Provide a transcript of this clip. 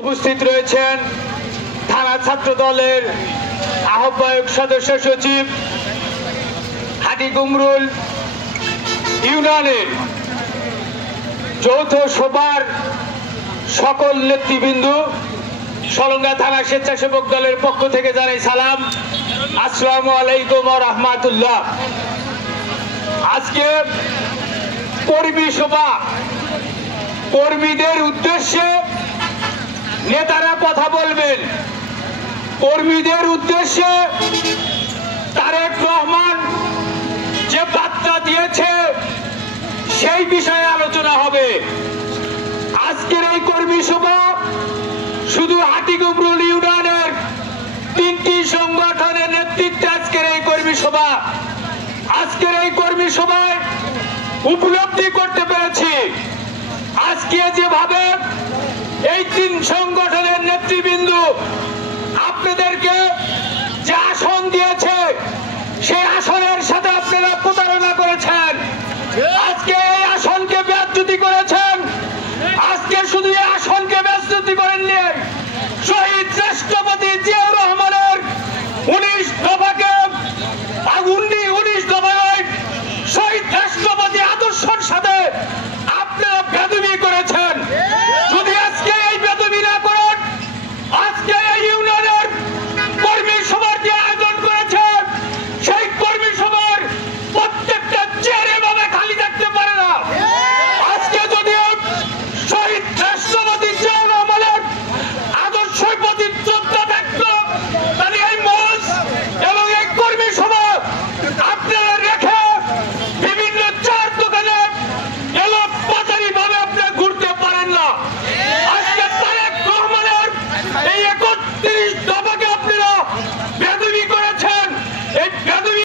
উপস্থিত রয়েছেন থানা ছাত্র দলের আহ্বায়ক সদস্য সচিব, হাটিকুমরুল ইউনিয়নের যৌথ সভার সকল নেতৃবৃন্দ, সলঙ্গা থানা স্বেচ্ছাসেবক দলের পক্ষ থেকে জানাই সালাম। আসসালামু আলাইকুম ওয়া রাহমাতুল্লাহ। আজকে কর্মী সভা, কর্মীদের উদ্দেশ্যে নেতারা কথা বলবেন। কর্মীদের উদ্দেশ্যে তারেক রহমান যে বার্তা দিয়েছে সেই বিষয়ে আলোচনা হবে। আজকের এই কর্মী সভা শুধু হাটিকুমরুল ইউনিয়নের 3টি সংগঠনের নেতৃত্বে আজকের এই কর্মী সভা। আজকের এই কর্মী সভায় উপলব্ধি করতে পেরেছি আজকে যেভাবে এই 3 সংগঠনের নেতৃবৃন্দ আপনাদেরকে যে আসন দিয়েছে সেই আসনে